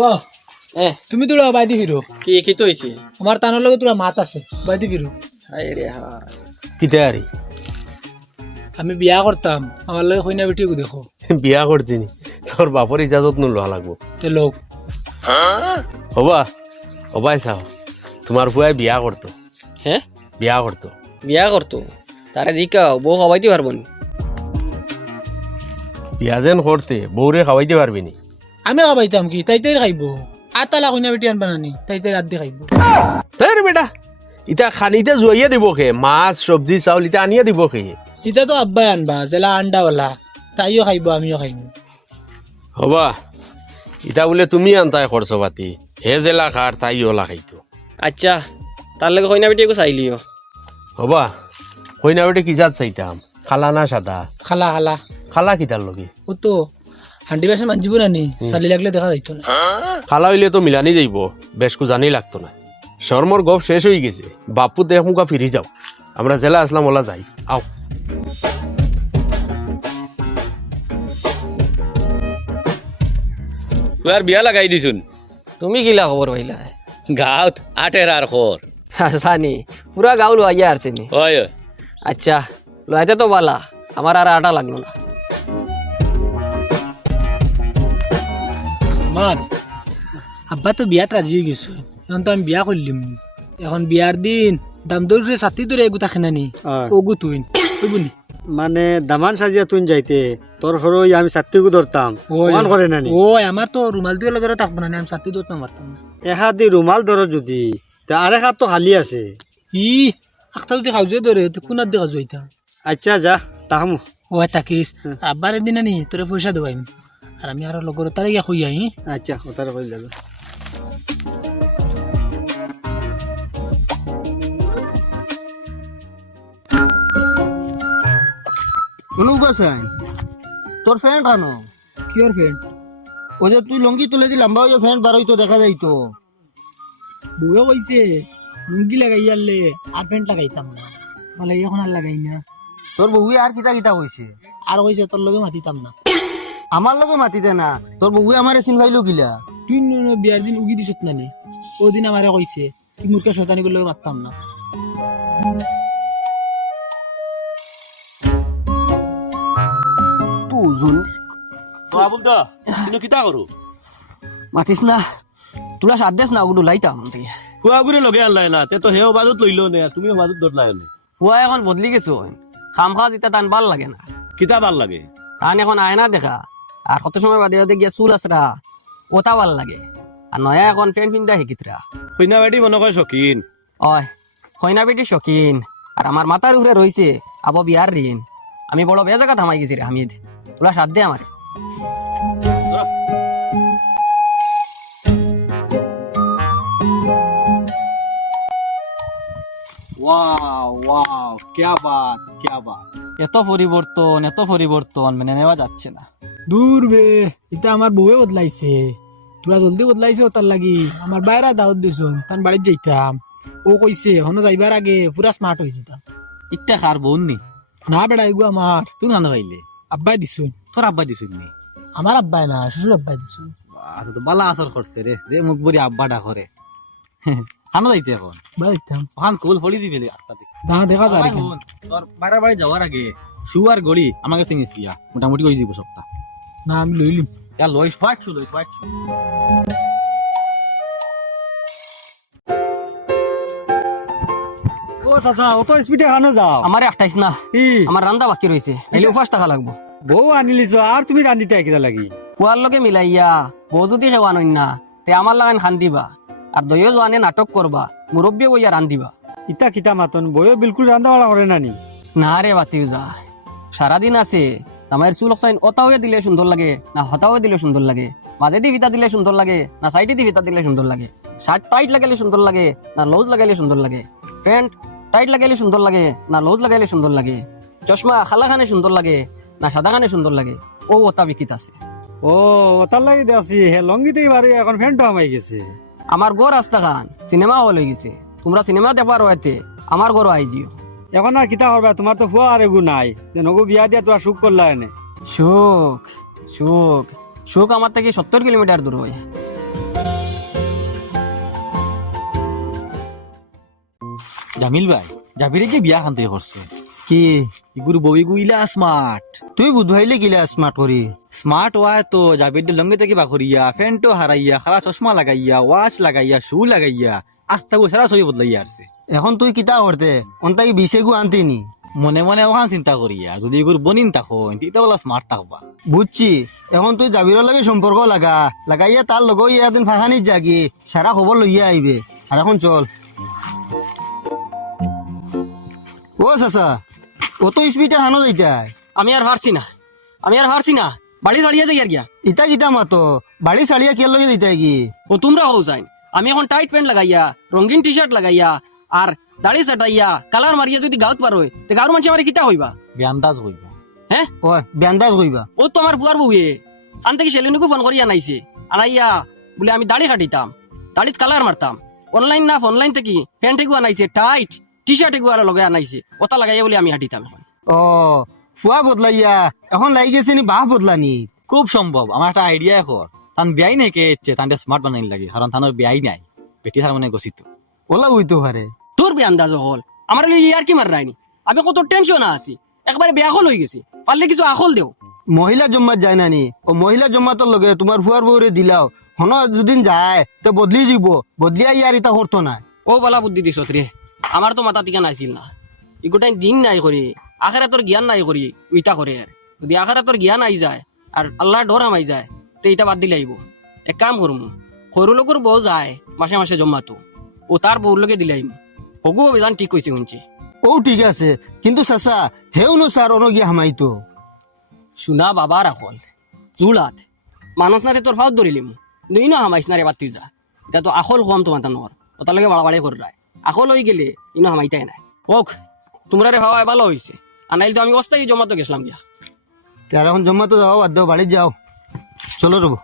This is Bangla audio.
বস তুমি তোরা বাইদি ফিরো কি কি তো হইছে আমার তানোর লগে তোরা মাত আছে বাইদি ফিরো হাই রে হা কিতে আরি আমি বিয়া করতাম আমার লগে কইনা বেটি দেখো বিয়া করছিনি তোর বাপর ইজাজত নোলোয়া লাগবো তে লোক হবা হবাই চাও তোমার ফুয়াই বিয়া করতো হ্যাঁ বিয়া করতো বিয়া করতো তারে জিকাও বউ খাওয়াইতে পারবো নি বিয়া যেন করতে বউরে খাওয়াইতে পারবি নি আমি খাবাইতাম কি তাই তাই খাইব আতালা কইনা বেটি আনবা নানি তাই তাই রাত দিয়ে খাইব তাই রে বেটা ইটা খানিতে জুয়াইয়া দিব খে মাছ সবজি চাউল ইটা আনিয়া দিব খে এটা তো আব্বাই আনবা জেলা আন্ডাওয়ালা তাইও খাইব আমিও খাইব হবা ইটা বলে তুমি আনতাই খরচ পাতি হে জেলা খার তাই ওলা খাইতো আচ্ছা তার লগে কইনা বেটি একটু চাইলিও হবা কইনা বেটে কি জাত চাইতাম খালা না সাদা খালা খালা খালা কিতার লগে ও তো হান্ডি বাসন মানজিব নানি চালি লাগলে দেখা যাইতো না খালা হইলে তো মিলানি যাইব বেশকু জানি লাগতো না শর্মর গপ শেষ হয়ে গেছে বাপু দেখ মুখা ফিরি যাও আমরা জেলা আসলাম ওলা যাই আও আর বিয়া লাগাই দিছুন তুমি কিলা খবর পাইলা গাঁৱত আটের আর খর জানি পুরা গাঁও লোয়াইয়া আসছে নি হয় আচ্ছা লোয়াইতে তো বালা আমার আর আটা লাগলো না মান আব্বা তো বিয়াত রাজি হয়ে গেছো এখন তো আমি বিয়া করলিম এখন বিয়ার দিন দাম দৌড়ে ছাতি দৌড়ে এগুতা খেনানি ওগু তুই ওইবুনি মানে দামান সাজিয়া তুই যাইতে তোর হরই আমি সাত্তিকু ধরতাম ওমান করে নানি ও আমার তো রুমাল দিয়ে লগে থাকবো না আমি ছাতি দৌড়তাম পারতাম না এহাত দি রুমাল ধর যদি তা আরেক হাত তো খালি আছে ই আখতা যদি খাও যে ধরে তো কোনার দেখা যাইতাম আচ্ছা যা তাহামু ও তাকিস আব্বার দিন আনি তোরে পয়সা দেবাই আর আমি আরো লগর তারে গিয়া খুই আহি আচ্ছা ওটার কইল যাবে কোনো বাসাই তোর ফ্রেন্ড আনো কিওর ফ্রেন্ড ও যে তুই লঙ্গি তুলে দি লম্বা হয়ে ফ্রেন্ড বার হইতো দেখা যাইতো বউয়ে কইছে লুঙ্গি লাগাই আনলে আর প্যান্ট লাগাইতাম না বলে এখন আর লাগাই না তোর বউয়ে আর কিতা কিতা কইছে আর কইছে তোর লগে মাতিতাম না আমার লগে মাতিতে না তোর বউয়ে আমারে চিন ভাইলো কিলা তুই বিয়ার দিন উগি দিছত নানি ওদিন আমারে কইছে তুই মুখে শয়তানি করলে মারতাম না বাবুল তো তুমি কিতা করো মাতিস না তোরা সাত দেশ না ওগুলো লাইতাম খুয়া করে লগে আনলাই না তে তো হেও বাজুত লইলো নে তুমিও বাজুত ধরলাই নে হুয়া এখন বদলি গেছো খাম খাওয়া যেটা টান ভাল লাগে না কিতা ভাল লাগে টান এখন আয়না দেখা আর কত সময় বাদে বাদে গিয়া চুল আসরা ওটা ভাল লাগে আর নয়া এখন ফ্রেন্ড পিন্ধা শিকিতরা কইনা বেটি মনে কয় শকিন অয় খয়না বেটি শকিন আর আমার মাথার উপরে রয়েছে আবো বিয়ার ঋণ আমি বড় বেজাগা থামাই গেছি রে হামিদ তোরা সাথ দে আমার ওয়াও ওয়াও क्या बात এত পরিবর্তন মেনে নেওয়া যাচ্ছে না দূর বে এটা আমার বউয়ে বদলাইছে তোরা জলদি বদলাইছে তার লাগি আমার বাইরা দাওয়াত দিছুন তার বাড়িতে যাইতাম ও কইছে এখনো যাইবার আগে পুরা স্মার্ট হয়েছে তা ইটা খার বোন নি না বেড়া এগুলো আমার তুই না ভাইলে আব্বাই দিছুন তোর আব্বা দিছুন নি আমার আব্বাই না শ্বশুর আব্বাই দিছুন আচ্ছা তো বালা আসর করছে রে রে মুখ বড়ি আব্বা ডাকরে হানো যাইতে এখন যাইতাম ওখান কুল ফড়ি দিবি আত্মা দিকে দেখা যায় তোর বাইরে বাড়ি যাওয়ার আগে শু আর গড়ি আমাকে চিনিস গিয়া মোটামুটি হয়ে যাব সপ্তাহ না আমি লইলিম ইয়া লইস ফাট শু ও চাচা অত স্পিডে হানো যাও আমার একটাইস না ই আমার রান্দা বাকি রয়েছে এলে উপাস টাকা লাগবো বউ আনিলিছ আর তুমি রান্দিতে কিটা লাগি কুয়ার লগে মিলাইয়া বউ যদি খেওয়া নই না তে আমার লাগান খান দিবা আর দইও জোয়ানে নাটক করবা মুরব্বী বইয়া রান্দিবা ইটা কিতা মাতন বইও বিলকুল রান্দা বাড়া করে নানি না রে বাতিও যা সারাদিন আছে আমার চুল চাইন ওটা হয়ে দিলে সুন্দর লাগে না হতা হয়ে দিলে সুন্দর লাগে মাঝে দি ভিতা দিলে সুন্দর লাগে না সাইডে দি ভিতা দিলে সুন্দর লাগে শার্ট টাইট লাগাইলে সুন্দর লাগে না লউজ লাগাইলে সুন্দর লাগে প্যান্ট টাইট লাগাইলে সুন্দর লাগে না লউজ লাগাইলে সুন্দর লাগে চশমা খালা খানে সুন্দর লাগে না সাদা খানে সুন্দর লাগে ও ওটা বিকিত আছে ও ওটার লাগি দেছি হে লঙ্গিতেই বাড়ি এখন ফ্যানটা আমাই গেছে আমার গড় রাস্তা খান সিনেমা হল হয়ে গেছে তোমরা সিনেমা দেখার হইতে আমার গড় আই জিও এখন আর কিতা করবা তোমার তো হুয়া আর এগু নাই যে নগু বিয়া দিয়া তোরা সুখ করলা এনে সুখ সুখ সুখ আমার থেকে 70 কিলোমিটার দূর হয় জামিল ভাই জাবিরে কি বিয়া খান তুই করছে কি ইগুর বই গুইলা স্মার্ট তুই বুধবাইলে গিলা স্মার্ট করি স্মার্ট ওয়াই তো জাবির লঙ্গে থেকে বাখরিয়া ফ্যান্টো হারাইয়া খালা চশমা লাগাইয়া ওয়াচ লাগাইয়া শু লাগাইয়া আস্তা গো সারা ছবি বদলাইয়া আসছে এখন তুই কিতা করতে অন্তাকি বিছে গু আনতিনি মনে মনে ওখান চিন্তা করিয়া যদি এগুর বনিন থাকো তিতা বলা স্মার্ট থাকবা বুঝছি এখন তুই জাবির লাগে সম্পর্ক লাগাইয়া তার লগে ইয়াদিন ফাঁকানি জাগি সারা খবর লইয়া আইবে আর এখন চল ও চাচা অত স্পিডে হানো যাইতাই আমি আর হারছি না বাড়ি ছাড়িয়ে যাই আর গিয়া ইটা কিতা মাতো বাড়ি সালিয়া কিয়ার লগে যাইতাই কি ও তোমরা হও যাইন আমি এখন টাইট প্যান্ট লাগাইয়া রঙিন টি শার্ট লাগাইয়া আর দাড়ি সাটাইয়া কালার মারিয়া যদি গাঁত পার হয় তে গাঁর মানুষ আমার কিতা হইবা বেআন্দাজ হইবা হ্যাঁ ও বেন্দাজ কইবা ও তো আমার বুয়ার বউয়ে আন থেকে সেলুনিকু ফোন করিয়া আনাইছে আনাইয়া বলে আমি দাড়ি কাটিতাম দাড়িত কালার মারতাম অনলাইন না অনলাইন থেকে প্যান্ট এগু আনাইছে টাইট টি শার্ট এগু আর লগে আনাইছে ওটা লাগাইয়া বলে আমি হাঁটিতাম এখন ও ফুয়া বদলাইয়া এখন লাগি গেছে নি বাহ বদলানি খুব সম্ভব আমার একটা আইডিয়া এখন তান বিয়াই নাই কে ইচ্ছে তান স্মার্ট বানাইন লাগে কারণ তানোর বিয়াই নাই বেটি তার মানে গছিত ওলা হইতে পারে তোর বে আন্দাজ হল আমার ইয়ার কি মার রায়নি আমি কত টেনশন আছি একবারে বেয়াখল হয়ে গেছি পারলে কিছু আখল দেও মহিলা জম্মাত যায় নানি ও মহিলা জম্মাতর লগে তোমার ফুয়ার বউরে দিলাও হন যদিন যায় তো বদলি দিব বদলিয়া ইয়ার ইটা করতো না ও বালা বুদ্ধি দিছত রে আমার তো মাথা টিকা নাইছিল না ইগোটাই দিন নাই করি আখেরা তোর জ্ঞান নাই করি উইটা করে আর যদি আখেরা তোর জ্ঞান আই যায় আর আল্লাহ ডর আমাই যায় তো এটা বাদ দিলে আইব এক কাম করমু সরু লোকের বউ যায় মাসে মাসে জমাতো ও তার বউর লগে দিলে আইব হগু অভিযান ঠিক কইছে শুনছি ও ঠিক আছে কিন্তু চাচা হেউ নো স্যার অনগিয়া হামাইতো শুনা বাবা রাখল জুলাত মানুষ না তোর ফাউত ধরিলিম দুই ন হামাইছ না রে বাদ তুই যা এটা তো আখল খুয়াম তো মাতা নর ওটার লগে বাড়াবাড়ি করে রায় আখল হয়ে গেলে ইনো হামাইতাই নাই ওক তোমরা রে ভাবা ভালো হয়েছে আনাইলে তো আমি অস্থায়ী জমাতো গেছিলাম গিয়া তার এখন জম্মাতো যাও বাদ দাও বাড়ি যাও চলো রবো